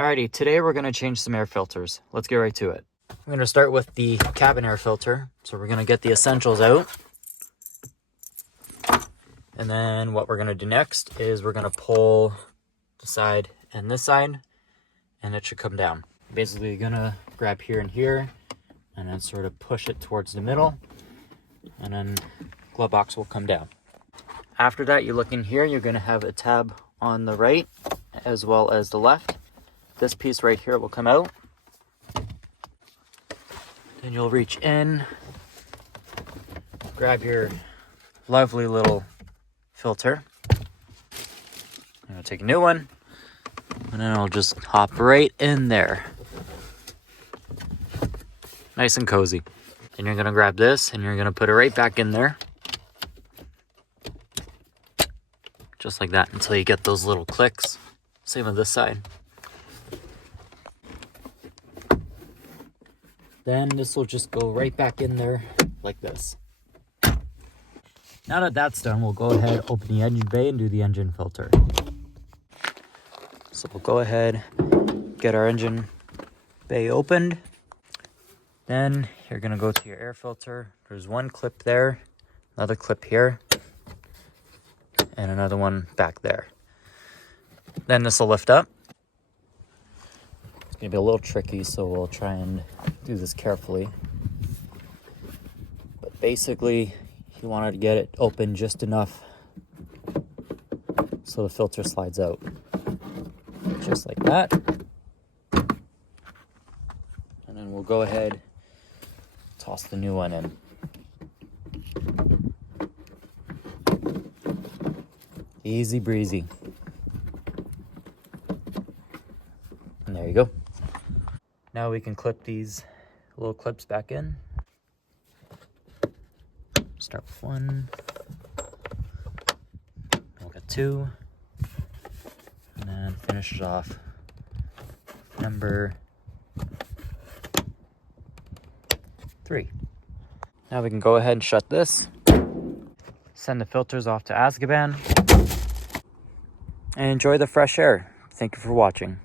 Alrighty, today we're going to change some air filters. Let's get right to it. I'm going to start with the cabin air filter. So we're going to get the essentials out. And then what we're going to do next is we're going to pull the side and this side, and it should come down. Basically, you're going to grab here and here, and then sort of push it towards the middle, and then glove box will come down. After that, you look in here, you're going to have a tab on the right as well as the left. This piece right here will come out. Then you'll reach in, grab your lovely little filter. I'm gonna take a new one, and then I'll just hop right in there. Nice and cozy. Then you're gonna grab this and you're gonna put it right back in there. Just like that until you get those little clicks. Same on this side. Then this will just go right back in there like this. Now that that's done, we'll go ahead, open the engine bay and do the engine filter. So we'll go ahead, get our engine bay opened. Then you're gonna go to your air filter. There's one clip there, another clip here, and another one back there. Then this will lift up. It's gonna be a little tricky, so we'll try and do this carefully. But basically, you wanted to get it open just enough so the filter slides out. Just like that. And then we'll go ahead, toss the new one in. Easy breezy. And there you go. Now we can clip these little clips back in. Start with one. We'll get two. And then finish it off number 3. Now we can go ahead and shut this. Send the filters off to Azkaban. And enjoy the fresh air. Thank you for watching.